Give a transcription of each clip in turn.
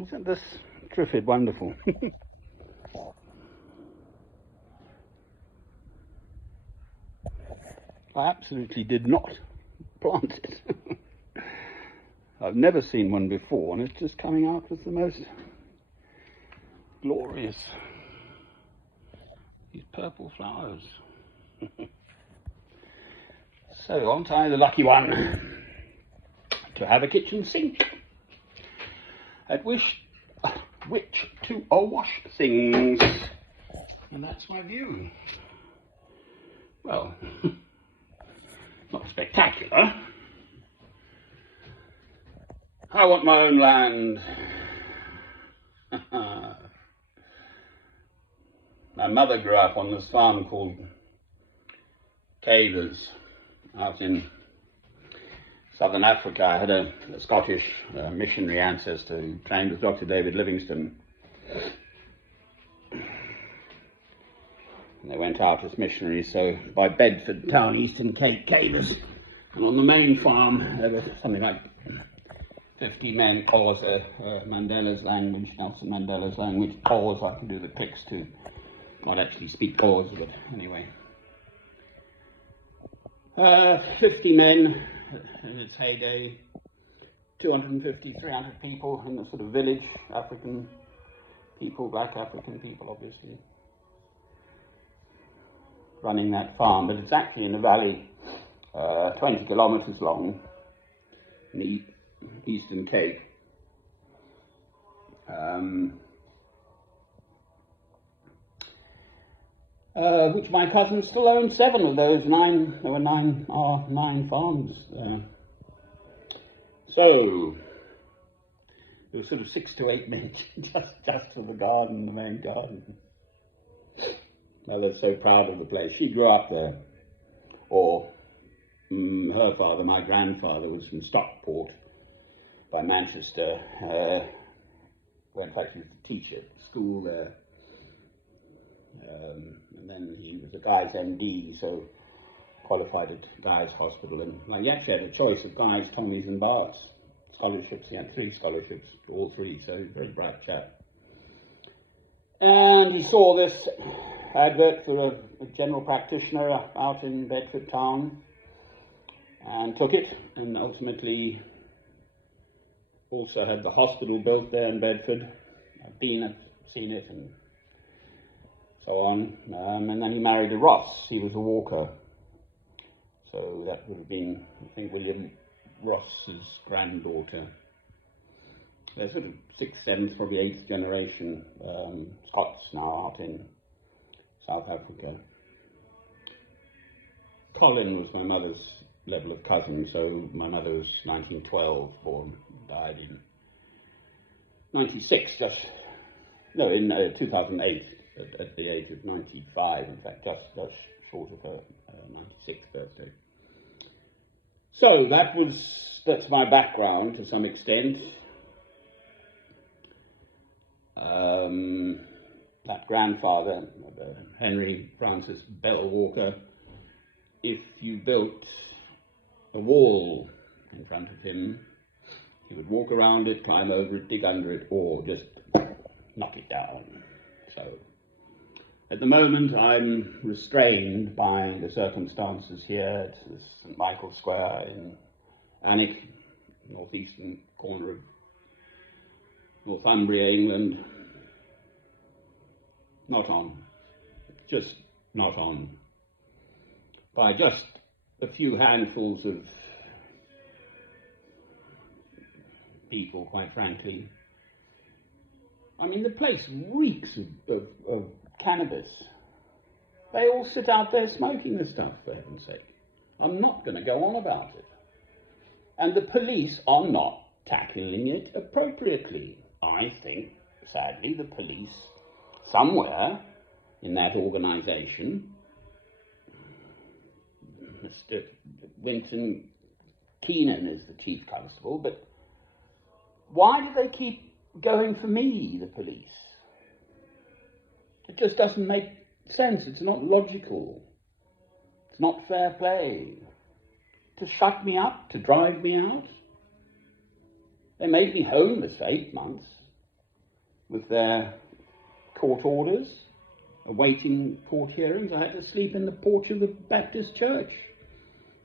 Isn't this Triffid wonderful? I absolutely did not plant it. I've never seen one before, and it's just coming out with the most glorious, these purple flowers. So, aren't I the lucky one to have a kitchen sink at which to wash things? And that's my view. Well, not spectacular. I want my own land. My mother grew up on this farm called Cavers out in southern Africa. I had a Scottish missionary ancestor who trained with Dr. David Livingstone. And they went out as missionaries, so by Bedford Town, Eastern Cape, Cavers. And on the main farm, there was something like 50 men, Xhosa, Mandela's language, Nelson Mandela's language, Xhosa, I can do the clicks too. Not actually speak Xhosa, but anyway. 50 men in its heyday, 250, 300 people in the sort of village, African people, black African people obviously, running that farm. But it's actually in a valley 20 kilometers long in the Eastern Cape. Which my cousins still own 7 of those 9. There were 9 farms there. So there were sort of 6 to 8 men just for the garden, the main garden. Mother's so proud of the place. She grew up there, or her father, my grandfather, was from Stockport by Manchester. Where in fact he was a teacher at the school there. And then he was a Guy's MD, so qualified at Guy's Hospital. And he actually had a choice of Guy's, Tommy's and Bart's scholarships. He had 3 scholarships, all 3, so very bright chap. And he saw this advert for a general practitioner out in Bedford Town and took it, and ultimately also had the hospital built there in Bedford. I've seen it and so on. And then he married a Ross. He was a Walker. So that would have been, I think, William Ross's granddaughter. They're sort of 6th, 7th, probably 8th generation Scots now out in South Africa. Colin was my mother's level of cousin, so my mother was 1912 born, died in 96, in 2008 at the age of 95, in fact, just short of her 96th birthday. So that's my background to some extent. That grandfather, Henry Francis Bell Walker, if you built a wall in front of him, he would walk around it, climb over it, dig under it, or just knock it down. So at the moment I'm restrained by the circumstances here at St Michael's Square in Alnwick, northeastern corner of Northumbria, England. Not on, by just a few handfuls of people, quite frankly. I mean, the place reeks of cannabis. They all sit out there smoking the stuff, for heaven's sake. I'm not going to go on about it. And the police are not tackling it appropriately. I think, sadly, the police, somewhere in that organisation, Mr. Winton Keenan is the chief constable, but why do they keep going for me, the police? It just doesn't make sense. It's not logical. It's not fair play. To shut me up, to drive me out. They made me homeless for 8 months. with their court orders, awaiting court hearings. I had to sleep in the porch of the Baptist church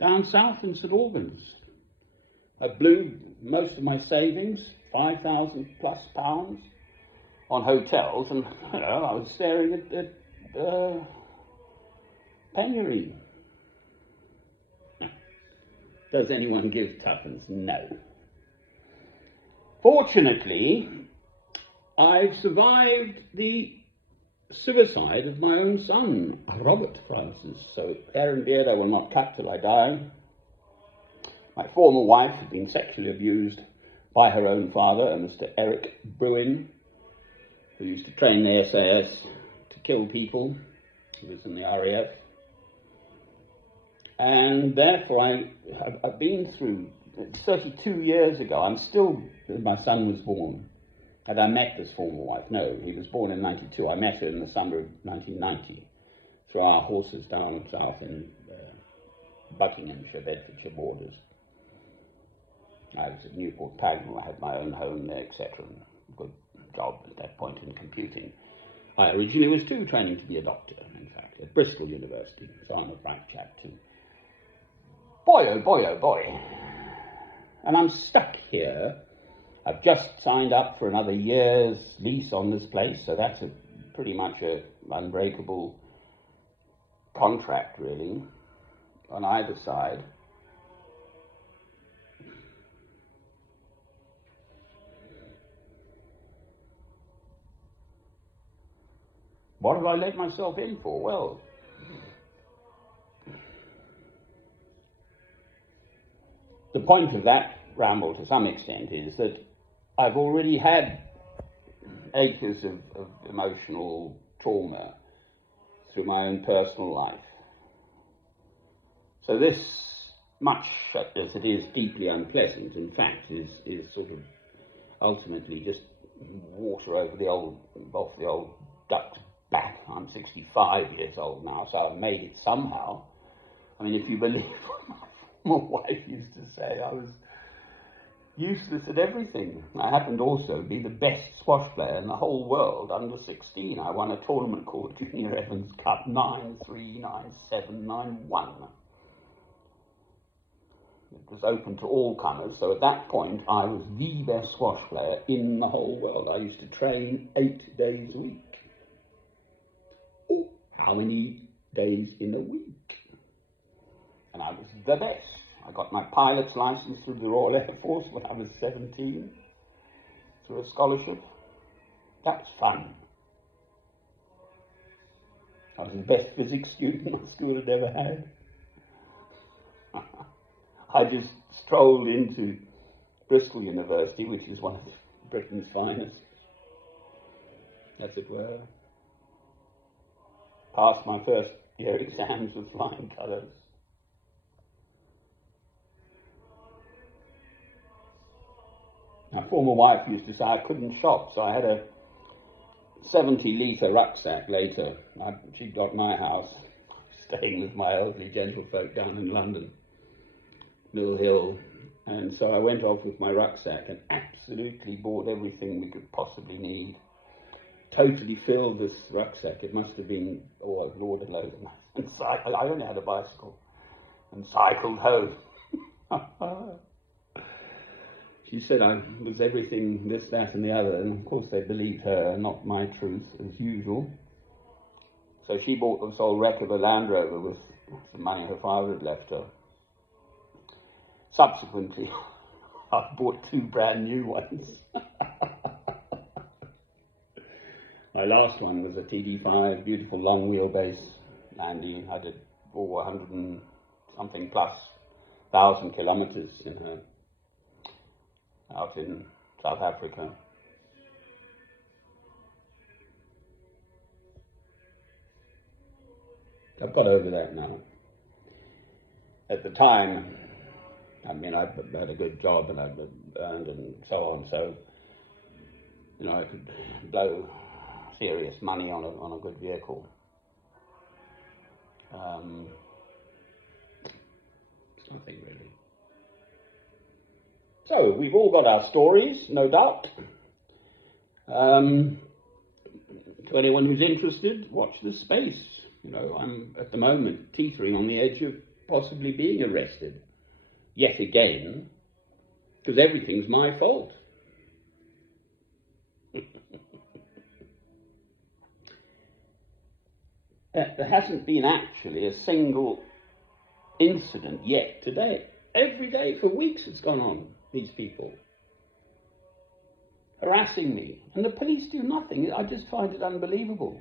down south in St Albans. I blew most of my savings, £5,000 plus, on hotels, and I was staring at penury. Does anyone give tuppence? No. Fortunately, I've survived the suicide of my own son, Robert Francis, so hair and beard I will not cut till I die. My former wife had been sexually abused by her own father, a Mr. Eric Bruin, who used to train the SAS to kill people. He was in the RAF. And therefore I've been through, 32 years ago, my son was born. Had I met this former wife? No, he was born in 92. I met her in the summer of 1990 through our horses down south in Buckinghamshire, Bedfordshire borders. I was at Newport Pagnell. I had my own home there, etc. Good job at that point in computing. I originally was too, training to be a doctor, in fact, at Bristol University, so I'm a frank chap too. Boy, oh boy, oh boy. And I'm stuck here. I've just signed up for another year's lease on this place, so that's pretty much an unbreakable contract, really, on either side. What have I let myself in for? Well, the point of that ramble to some extent is that I've already had acres of emotional trauma through my own personal life. So this, much as it is deeply unpleasant, in fact, is sort of ultimately just water off the old duck's back. I'm 65 years old now, so I've made it somehow. I mean, if you believe what my wife used to say, I was useless at everything. I happened to also be the best squash player in the whole world under 16. I won a tournament called Junior Evans Cup 9-3, 9-7, 9-1. It was open to all comers, so at that point I was the best squash player in the whole world. I used to train 8 days a week. Oh, how many days in a week? And I was the best. I got my pilot's license through the Royal Air Force when I was 17, through a scholarship. That was fun. I was the best physics student my school had ever had. I just strolled into Bristol University, which is one of Britain's finest, as it were. Passed my first year exams with flying colours. My former wife used to say I couldn't shop, so I had a 70-litre rucksack later. She got my house, staying with my elderly gentlefolk down in London, Mill Hill, and so I went off with my rucksack and absolutely bought everything we could possibly need. Totally filled this rucksack. It must have been, oh, Lord alone. And I only had a bicycle and cycled home. She said I was everything, this, that, and the other, and of course they believed her, not my truth, as usual. So she bought this old wreck of a Land Rover with the money her father had left her. Subsequently, I bought 2 brand new ones. My last one was a TD5, beautiful long wheelbase Landy. I did 100 and something plus 1,000 kilometers in her, out in South Africa. I've got over that now. At the time, I mean, I had a good job and I'd earned and so on, so, you know, I could blow serious money on a good vehicle. It's nothing really. So, we've all got our stories, no doubt. To anyone who's interested, watch this space. You know, I'm at the moment teetering on the edge of possibly being arrested yet again, because everything's my fault. There hasn't been actually a single incident yet today. Every day for weeks it's gone on, these people harassing me, and the police do nothing. I just find it unbelievable.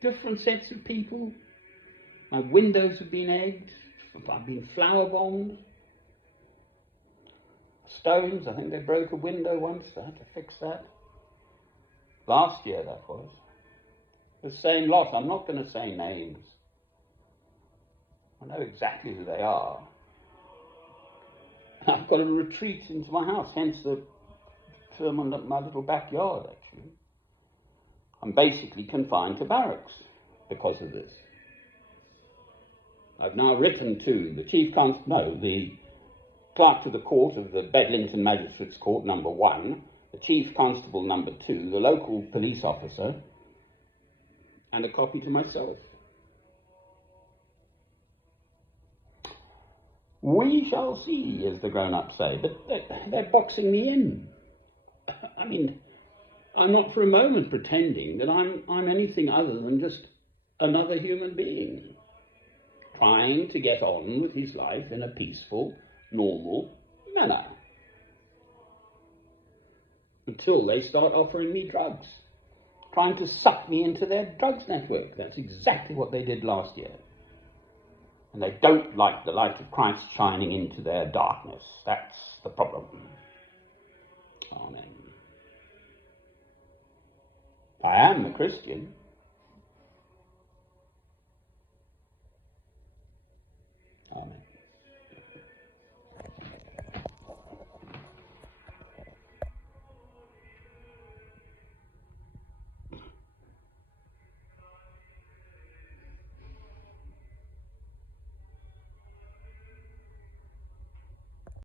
Different sets of people. My windows have been egged. I've been flower bombed. Stones, I think they broke a window once. I had to fix that. Last year, that was. The same lot. I'm not going to say names. I know exactly who they are. I've got to retreat into my house, hence the film in my little backyard, actually. I'm basically confined to barracks because of this. I've now written to the the clerk to the court of the Bedlington Magistrates Court, number 1, the Chief Constable, number 2, the local police officer, and a copy to myself. We shall see, as the grown-ups say, but they're boxing me in. I mean, I'm not for a moment pretending that I'm anything other than just another human being, trying to get on with his life in a peaceful, normal manner, until they start offering me drugs, trying to suck me into their drugs network. That's exactly what they did last year. And they don't like the light of Christ shining into their darkness. That's the problem. Amen. I am a Christian.